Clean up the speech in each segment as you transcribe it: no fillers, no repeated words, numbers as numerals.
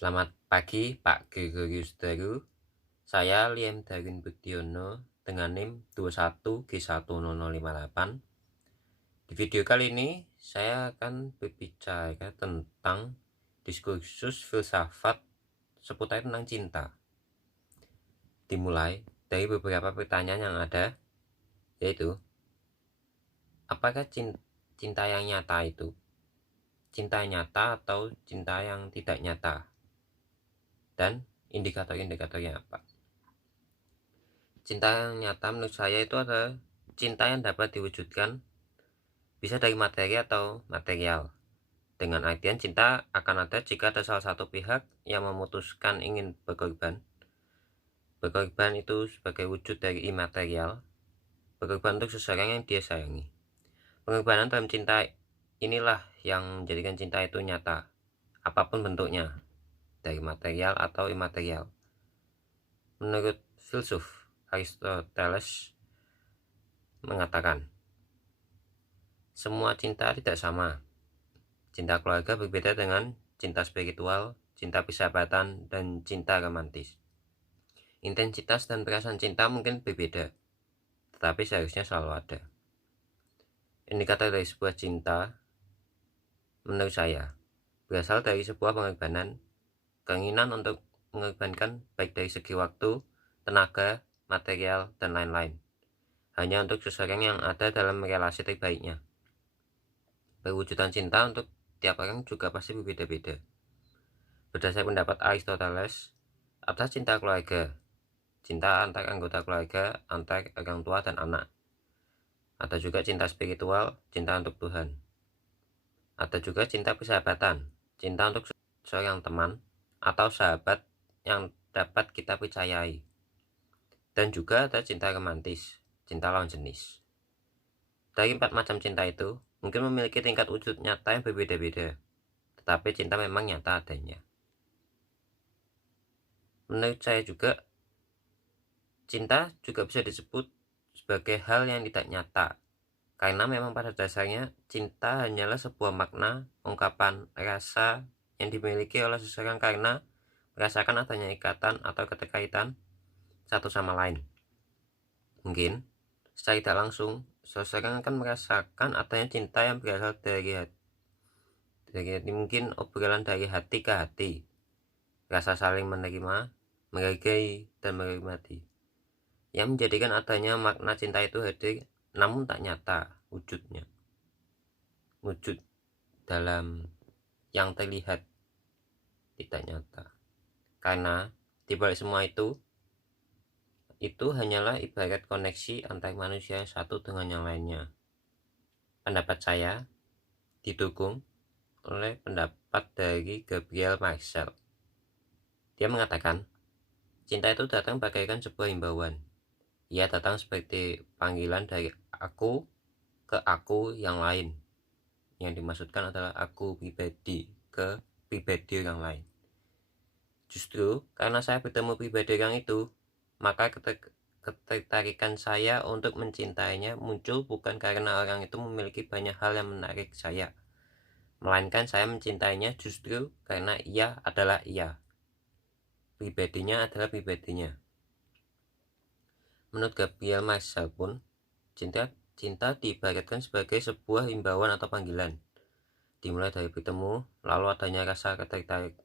Selamat pagi Pak Gregorius Daru. Saya Liam Darin Budiono dengan NIM 21G10058. Di video kali ini saya akan berbicara tentang diskursus filsafat seputar tentang cinta. Dimulai dari beberapa pertanyaan yang ada, yaitu apakah cinta yang nyata itu? Cinta nyata atau cinta yang tidak nyata? Dan indikator-indikatornya apa? Cinta yang nyata menurut saya itu adalah cinta yang dapat diwujudkan bisa dari materi atau material. Dengan artian cinta akan ada jika ada salah satu pihak yang memutuskan ingin berkorban. Berkorban itu sebagai wujud dari imaterial, berkorban untuk seseorang yang dia sayangi. Pengorbanan dalam cinta inilah yang menjadikan cinta itu nyata, apapun bentuknya, dari material atau imaterial. Menurut filsuf Aristoteles mengatakan, semua cinta tidak sama. Cinta keluarga berbeda dengan cinta spiritual, cinta persahabatan, dan cinta romantis. Intensitas dan perasaan cinta mungkin berbeda, tetapi seharusnya selalu ada. Indikator dari sebuah cinta, menurut saya, berasal dari sebuah pengorbanan, keinginan untuk mengorbankan baik dari segi waktu, tenaga, material, dan lain-lain, hanya untuk seseorang yang ada dalam relasi terbaiknya. Perwujudan cinta untuk tiap orang juga pasti berbeda-beda. Berdasarkan pendapat Aristoteles, ada cinta keluarga, cinta antar anggota keluarga, antar orang tua dan anak. Ada juga cinta spiritual, cinta untuk Tuhan. Ada juga cinta persahabatan, cinta untuk seorang teman atau sahabat yang dapat kita percayai. Dan juga ada cinta romantis, cinta lawan jenis. Dari 4 macam cinta itu, mungkin memiliki tingkat wujud nyata yang berbeda-beda, tetapi cinta memang nyata adanya. Menurut saya juga, cinta juga bisa disebut sebagai hal yang tidak nyata, karena memang pada dasarnya cinta hanyalah sebuah makna, ungkapan, rasa yang dimiliki oleh seseorang karena merasakan adanya ikatan atau keterkaitan satu sama lain. Mungkin secara tidak langsung, seseorang akan merasakan adanya cinta yang berasal dari hati, mungkin obrolan dari hati ke hati, rasa saling menerima, menghargai, dan menghormati, yang menjadikan adanya makna cinta itu hadir, namun tak nyata wujudnya. Wujud dalam yang terlihat tidak nyata. Karena di balik semua itu hanyalah ibarat koneksi antar manusia satu dengan yang lainnya. Pendapat saya didukung oleh pendapat dari Gabriel Marcel. Dia mengatakan, cinta itu datang bagaikan sebuah himbauan. Ia datang seperti panggilan dari aku ke aku yang lain. Yang dimaksudkan adalah aku pribadi ke pribadi orang lain. Justru karena saya bertemu pribadi orang itu, maka ketertarikan saya untuk mencintainya muncul bukan karena orang itu memiliki banyak hal yang menarik saya, melainkan saya mencintainya justru karena ia adalah ia. Pribadinya adalah pribadinya. Menurut Gabriel Marcel pun, cinta diibaratkan sebagai sebuah himbauan atau panggilan. Dimulai dari bertemu, lalu adanya rasa ketertarikan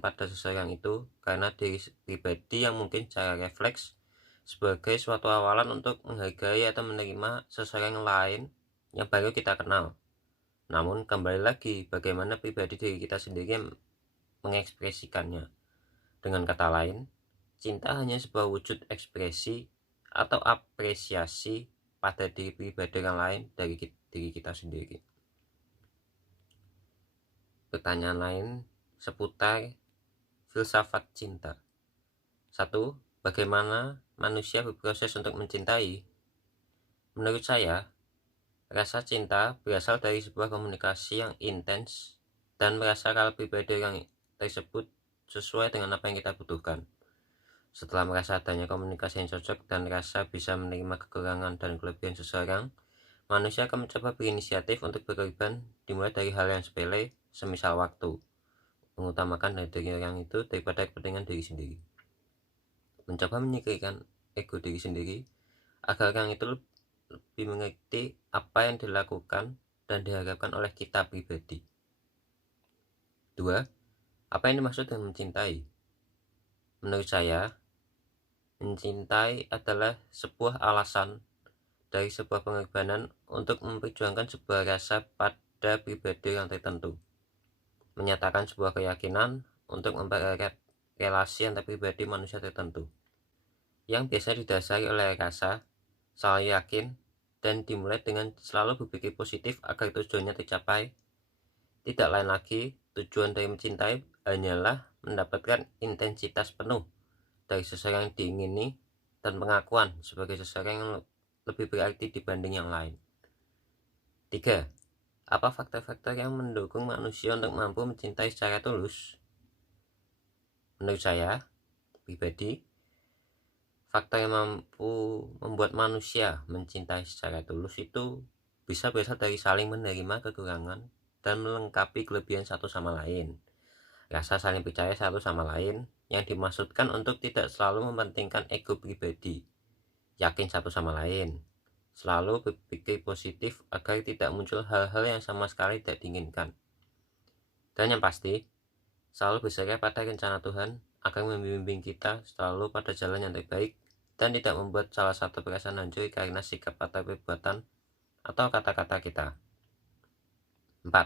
pada seseorang itu karena diri pribadi yang mungkin secara refleks sebagai suatu awalan untuk menghargai atau menerima seseorang lain yang baru kita kenal. Namun kembali lagi, bagaimana pribadi diri kita sendiri yang mengekspresikannya. Dengan kata lain, cinta hanya sebuah wujud ekspresi atau apresiasi pada diri pribadi orang lain dari diri kita sendiri. Pertanyaan lain seputar filsafat cinta. 1. Bagaimana manusia berproses untuk mencintai? Menurut saya, rasa cinta berasal dari sebuah komunikasi yang intens dan merasa kalau pribadi yang tersebut sesuai dengan apa yang kita butuhkan. Setelah merasa adanya komunikasi yang cocok dan rasa bisa menerima kekurangan dan kelebihan seseorang, manusia akan mencoba berinisiatif untuk berkorban, dimulai dari hal yang sepele, semisal waktu, mengutamakan diri orang itu daripada kepentingan diri sendiri. Mencoba menyingkirkan ego diri sendiri agar orang itu lebih mengerti apa yang dilakukan dan diharapkan oleh kita pribadi. 2. Apa yang dimaksud dengan mencintai? Menurut saya, mencintai adalah sebuah alasan dari sebuah pengorbanan untuk memperjuangkan sebuah rasa pada pribadi yang tertentu, menyatakan sebuah keyakinan untuk mempererat relasi antar pribadi manusia tertentu, yang biasa didasari oleh rasa, saling yakin, dan dimulai dengan selalu berpikir positif agar tujuannya tercapai. Tidak lain lagi, tujuan dari mencintai hanyalah mendapatkan intensitas penuh dari seseorang yang diingini dan pengakuan sebagai seseorang yang lebih berarti dibanding yang lain. 3. Apa faktor-faktor yang mendukung manusia untuk mampu mencintai secara tulus? Menurut saya pribadi, faktor yang mampu membuat manusia mencintai secara tulus itu bisa berasal dari saling menerima kekurangan dan melengkapi kelebihan satu sama lain. Rasa saling percaya satu sama lain yang dimaksudkan untuk tidak selalu mementingkan ego pribadi, yakin satu sama lain, selalu berpikir positif agar tidak muncul hal-hal yang sama sekali tidak diinginkan, dan yang pasti selalu berserah pada rencana Tuhan agar membimbing kita selalu pada jalan yang terbaik dan tidak membuat salah satu perasaan hancur karena sikap atau perbuatan atau kata-kata kita. 4.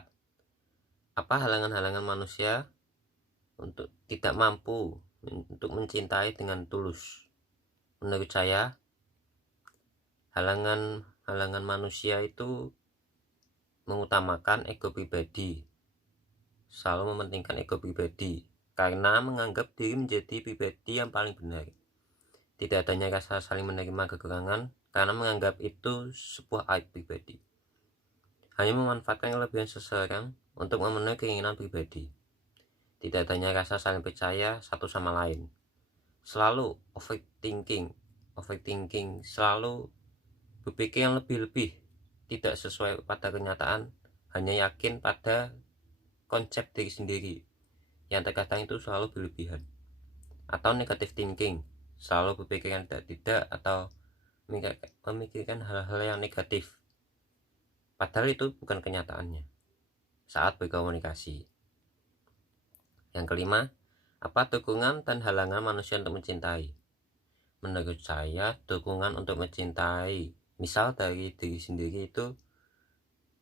Apa halangan-halangan manusia untuk tidak mampu untuk mencintai dengan tulus? Menurut saya, halangan manusia itu mengutamakan ego pribadi, selalu mementingkan ego pribadi karena menganggap diri menjadi pribadi yang paling benar. Tidak adanya rasa saling menerima kekurangan karena menganggap itu sebuah aib pribadi. Hanya memanfaatkan kelebihan seseorang untuk memenuhi keinginan pribadi. Tidak adanya rasa saling percaya satu sama lain. Selalu overthinking, selalu berpikir yang lebih-lebih, tidak sesuai pada kenyataan, hanya yakin pada konsep diri sendiri yang terkadang itu selalu berlebihan. Atau negative thinking, selalu berpikiran tidak atau memikirkan hal-hal yang negatif, padahal itu bukan kenyataannya saat berkomunikasi. Yang kelima, apa dukungan dan halangan manusia untuk mencintai? Menurut saya, dukungan untuk mencintai, misal dari diri sendiri, itu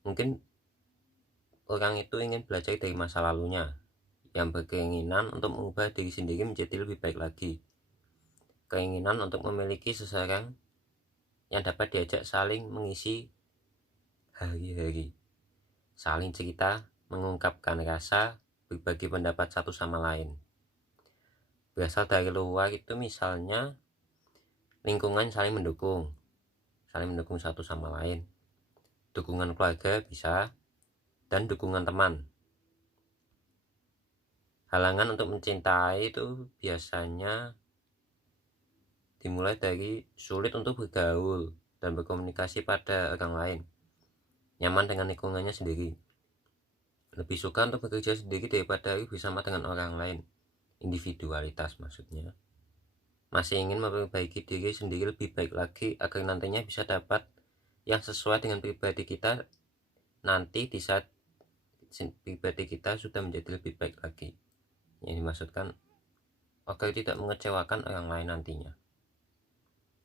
mungkin orang itu ingin belajar dari masa lalunya, yang berkeinginan untuk mengubah diri sendiri menjadi lebih baik lagi, keinginan untuk memiliki seseorang yang dapat diajak saling mengisi hari-hari, saling cerita, mengungkapkan rasa, berbagi pendapat satu sama lain. Berasal dari luar itu misalnya lingkungan saling mendukung satu sama lain, dukungan keluarga bisa, dan dukungan teman. Halangan untuk mencintai itu biasanya dimulai dari sulit untuk bergaul dan berkomunikasi pada orang lain, nyaman dengan lingkungannya sendiri, lebih suka untuk bekerja sendiri daripada bersama dengan orang lain, individualitas maksudnya, masih ingin memperbaiki diri sendiri lebih baik lagi agar nantinya bisa dapat yang sesuai dengan pribadi kita nanti di saat pribadi kita sudah menjadi lebih baik lagi, yang dimaksudkan agar tidak mengecewakan orang lain nantinya.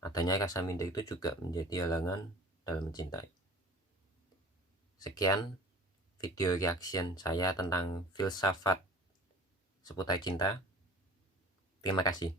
Adanya rasa minder itu juga menjadi halangan dalam mencintai. Sekian video reaction saya tentang filsafat seputar cinta. Terima kasih.